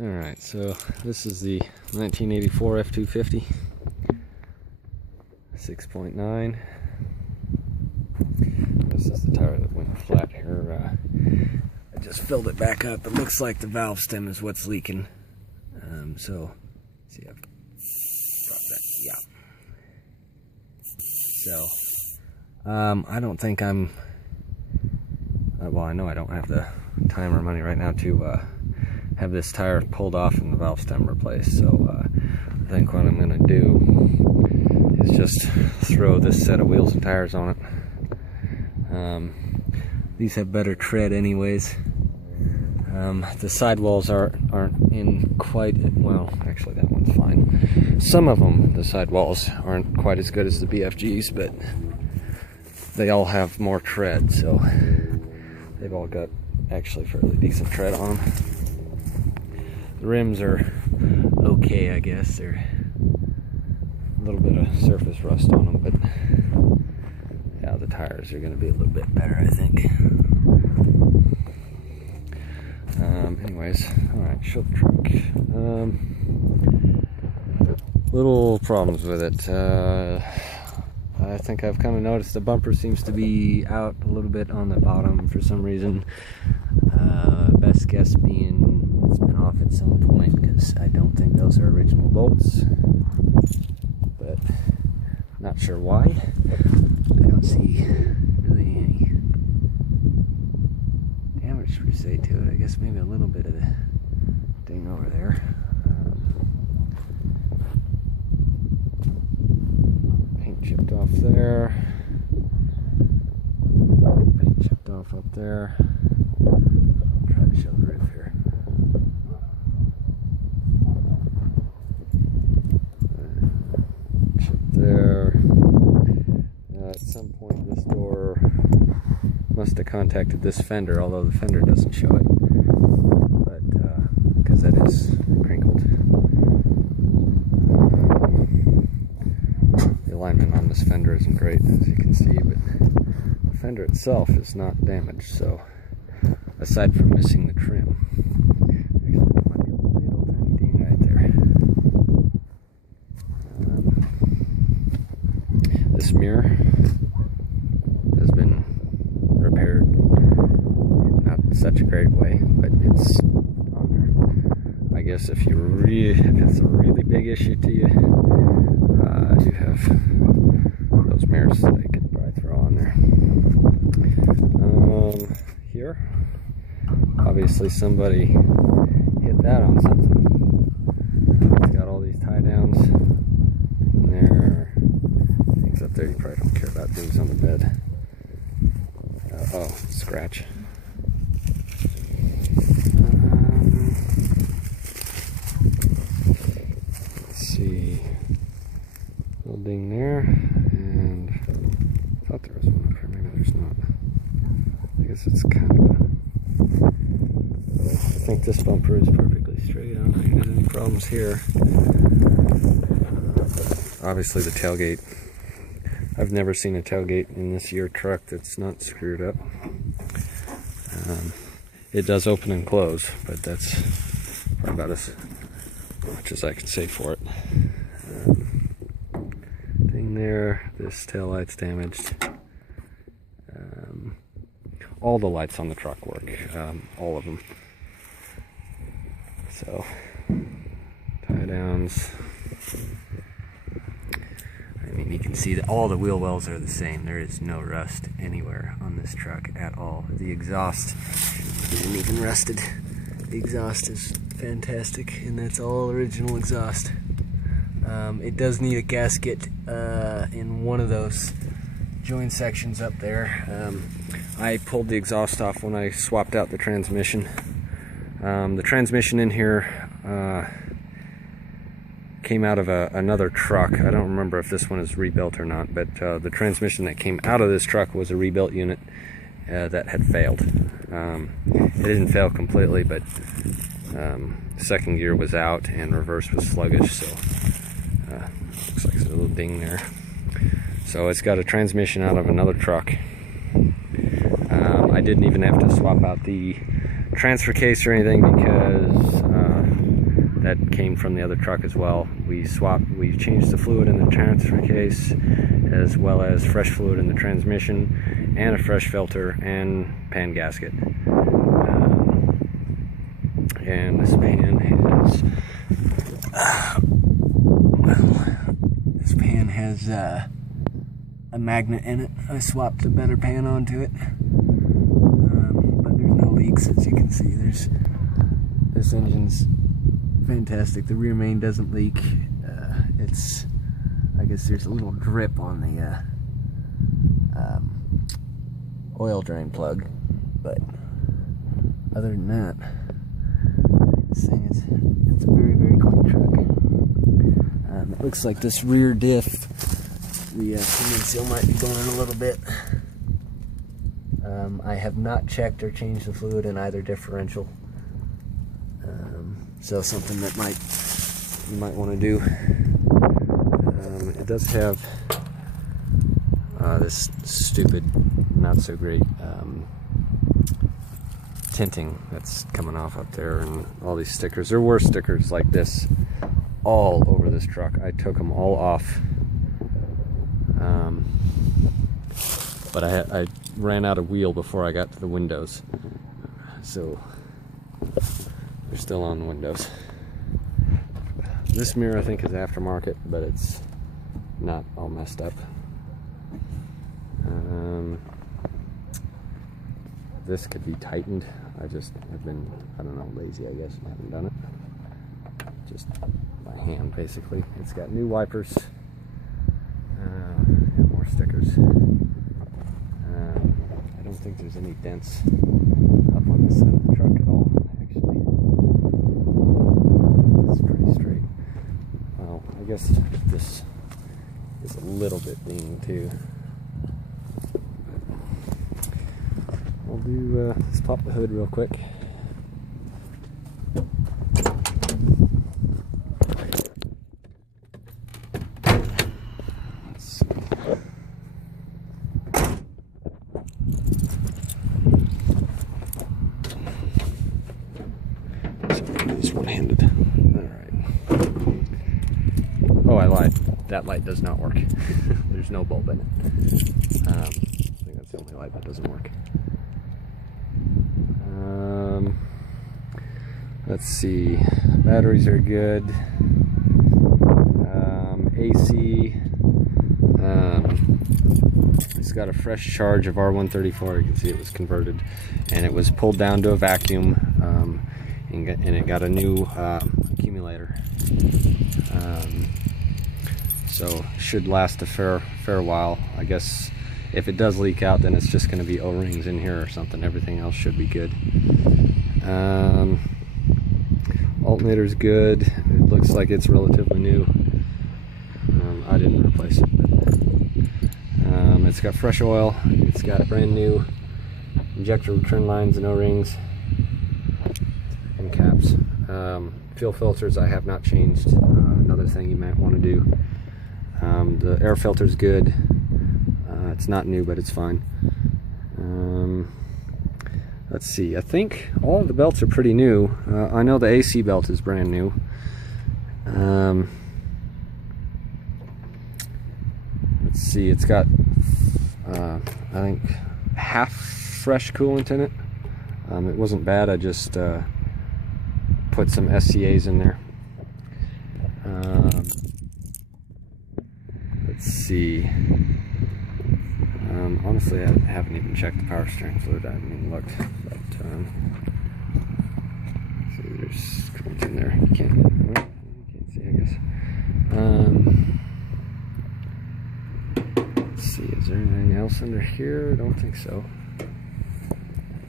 Alright, so this is the 1984 F-250 6.9. This is the tire that went flat here. I just filled it back up. It looks like the valve stem is what's leaking. So, see, I've brought that, yeah. So, I don't think I'm, well, I know I don't have the time or money right now to have this tire pulled off and the valve stem replaced. So, I think what I'm going to do is just throw this set of wheels and tires on it. These have better tread anyways. The sidewalls aren't in quite, well, actually that one's fine. Some of them, the sidewalls, aren't quite as good as the BFGs, but they all have more tread, so they've all got actually fairly decent tread on them. The rims are okay, I guess. They're a little bit of surface rust on them, but yeah, the tires are going to be a little bit better, I think. Anyways, alright, show the truck. Little problems with it. I think I've kind of noticed the bumper seems to be out a little bit on the bottom for some reason. Best guess being it's been off at some point, because I don't think those are original bolts. But not sure why. I don't see really any damage per se to it. I guess maybe a little bit of the ding over there. Paint chipped off there. Paint chipped off up there. I'll try to show the roof here. Chipped there. At some point this door must have contacted this fender, although the fender doesn't show it, but because that is crinkled. The alignment on this fender isn't great, as you can see, but the fender itself is not damaged, so aside from missing the trim, actually there might be a little tiny ding right there. This mirror has been repaired in not such a great way, but it's on there. I guess if it's a really big issue to you, you have those mirrors that I could probably throw on there. Here, obviously somebody hit that on something. It's got all these tie downs in there. Things up there you probably don't care about, things on the bed. Oh, scratch. Let's see. Little ding there, and I thought there was one up here. Maybe there's not. I guess it's kind of a. I think this bumper is perfectly straight. I don't think there's any problems here. Obviously, the tailgate. I've never seen a tailgate in this year truck that's not screwed up. It does open and close, but that's probably about as much as I can say for it. Thing there, this tail light's damaged. All the lights on the truck work, all of them. So, tie downs. I mean, you can see that all the wheel wells are the same. There is no rust anywhere on this truck at all. The exhaust isn't even rusted. The exhaust is fantastic, and that's all original exhaust. It does need a gasket in one of those joint sections up there. I pulled the exhaust off when I swapped out the transmission. The transmission in here came out of another truck. I don't remember if this one is rebuilt or not, but the transmission that came out of this truck was a rebuilt unit that had failed. It didn't fail completely, but second gear was out and reverse was sluggish, so looks like there's a little ding there. So it's got a transmission out of another truck. I didn't even have to swap out the transfer case or anything because that came from the other truck as well. We changed the fluid in the transfer case, as well as fresh fluid in the transmission, and a fresh filter and pan gasket. And this pan has, this pan has a magnet in it. I swapped a better pan onto it, but there's no leaks, as you can see. This engine's fantastic. The rear main doesn't leak. I guess there's a little drip on the oil drain plug, but other than that, this thing it's a very, very clean truck. It looks like this rear diff, the pinion seal might be going a little bit. I have not checked or changed the fluid in either differential, so something that you might want to do. It does have this stupid, not so great tinting that's coming off up there, and all these stickers. There were stickers like this all over this truck. I took them all off, but I ran out of wheel before I got to the windows, so they're still on the windows. This mirror I think is aftermarket, but it's not all messed up. This could be tightened. I just have been, I don't know, lazy, I guess, and haven't done it. Just by hand, basically. It's got new wipers, and more stickers. I don't think there's any dents up on the side of the truck at all, actually. It's pretty straight. Well, I guess this is a little bit dinged too. I'll do, let's pop the hood real quick. Let's see. So it's one-handed. Alright. Oh, I lied. That light does not work. There's no bulb in it. I think that's the only light that doesn't work. Let's see, batteries are good. AC, it's got a fresh charge of R134. You can see it was converted, and it was pulled down to a vacuum, and it got a new accumulator. So should last a fair while. I guess if it does leak out, then it's just going to be O-rings in here or something. Everything else should be good. Alternator's good. It looks like it's relatively new. I didn't replace it. It's got fresh oil. It's got brand new injector return lines and O-rings and caps. Fuel filters I have not changed. Another thing you might want to do. The air filter's good. It's not new, but it's fine. Let's see, I think all of the belts are pretty new. I know the AC belt is brand new. Let's see, it's got, I think, half fresh coolant in it. It wasn't bad, I just put some SCAs in there. Let's see. Honestly, I haven't even checked the power steering fluid. I haven't even looked. But, see, there's coolant in there. You can't see, I guess. Let's see, is there anything else under here? I don't think so.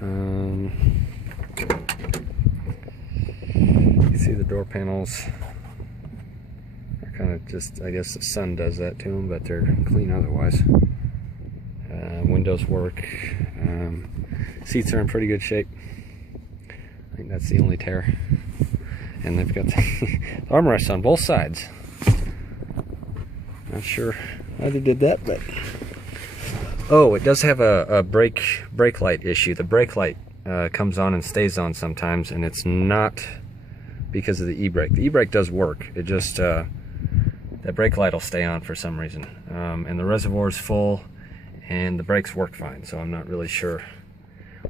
You can see the door panels are kind of just, I guess the sun does that to them, but they're clean otherwise. Windows work. Seats are in pretty good shape. I think that's the only tear. And they've got the armrests on both sides. Not sure why they did that, but oh, it does have a brake light issue. The brake light comes on and stays on sometimes, and it's not because of the e-brake. The e-brake does work. It just that brake light will stay on for some reason, and the reservoir is full, and the brakes work fine. So I'm not really sure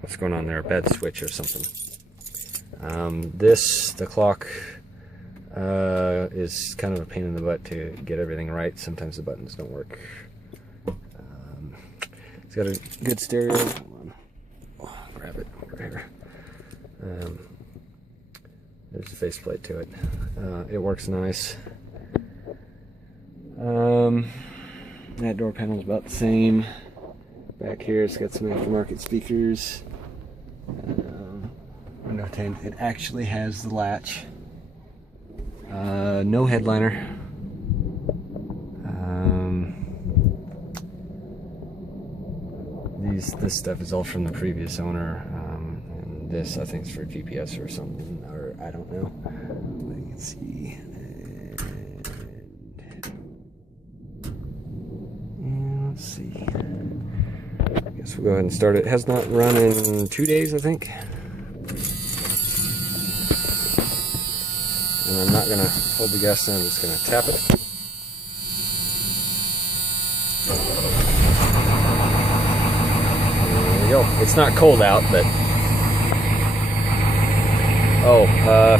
what's going on there. A bad switch or something. The clock is kind of a pain in the butt to get everything right. Sometimes the buttons don't work. It's got a good stereo. Hold on. Oh, grab it over here. There's a faceplate to it. It works nice. That door panel is about the same. Back here it's got some aftermarket speakers. Window tint. It actually has the latch. No headliner. This stuff is all from the previous owner. And this I think is for GPS or something, or I don't know. You can see. And let's see. I guess we'll go ahead and start it. It has not run in 2 days, I think. And I'm not going to hold the gas down, I'm just going to tap it. There we go. It's not cold out, but...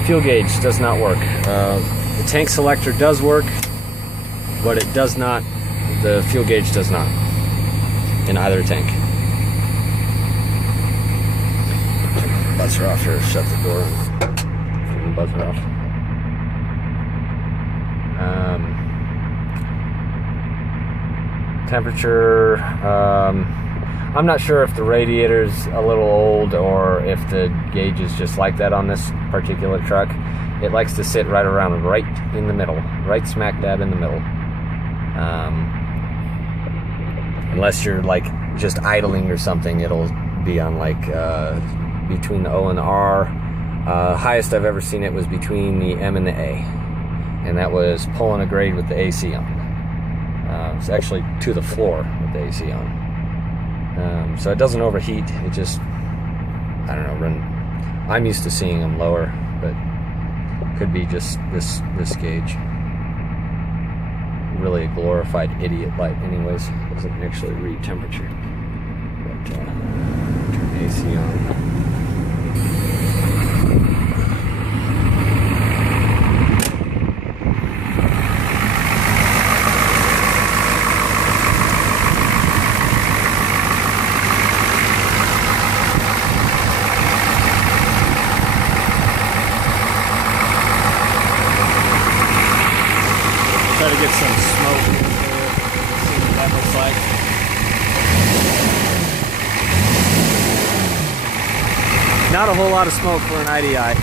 fuel gauge does not work. The tank selector does work, but it does not, the fuel gauge does not, in either tank. Buzzer off here, shut the door and turn the buzzer off. Temperature, I'm not sure if the radiator's a little old or if the gauge is just like that on this particular truck. It likes to sit right around right in the middle, right smack dab in the middle. Unless you're like just idling or something, it'll be on like between the O and the R. Highest I've ever seen it was between the M and the A, and that was pulling a grade with the AC on. It's actually to the floor with the AC on. So it doesn't overheat. It just, I don't know, I'm used to seeing them lower, but could be just this gauge. Really a glorified idiot light anyways. Doesn't actually read temperature. But turn the AC on. Try to get some smoke in there, see what that looks like. Not a whole lot of smoke for an IDI.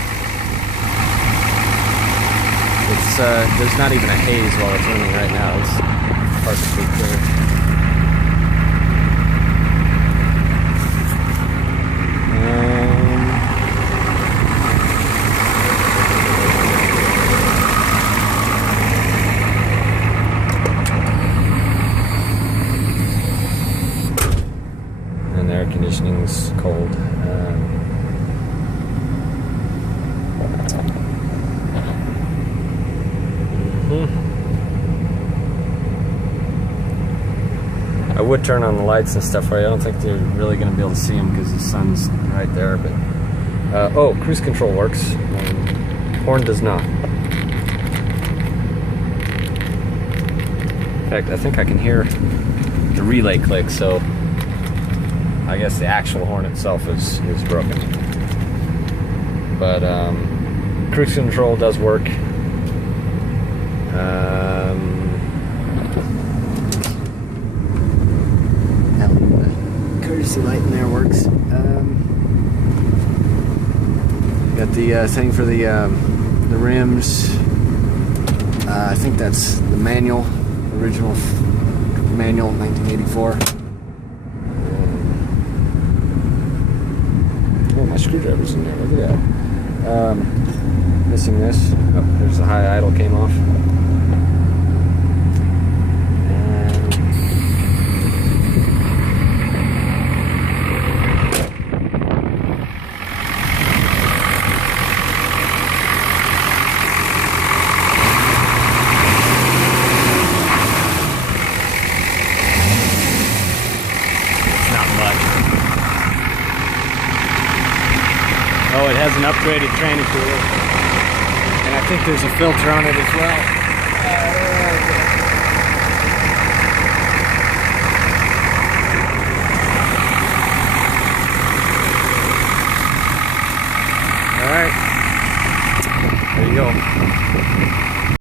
It's there's not even a haze while it's running right now. It's perfectly clear. Air conditioning's cold. I would turn on the lights and stuff for you. I don't think they're really going to be able to see them because the sun's right there. But oh, cruise control works. Horn does not. In fact, I think I can hear the relay click. So I guess the actual horn itself is broken. But cruise control does work. Courtesy light in there works. Got the thing for the rims. I think that's the manual, original manual, 1984. Oh, my screwdriver's in there, look at that. Missing this. Oh, there's the high idle came off. Oh, it has an upgraded tranny cooler. And I think there's a filter on it as well. Alright. There you go.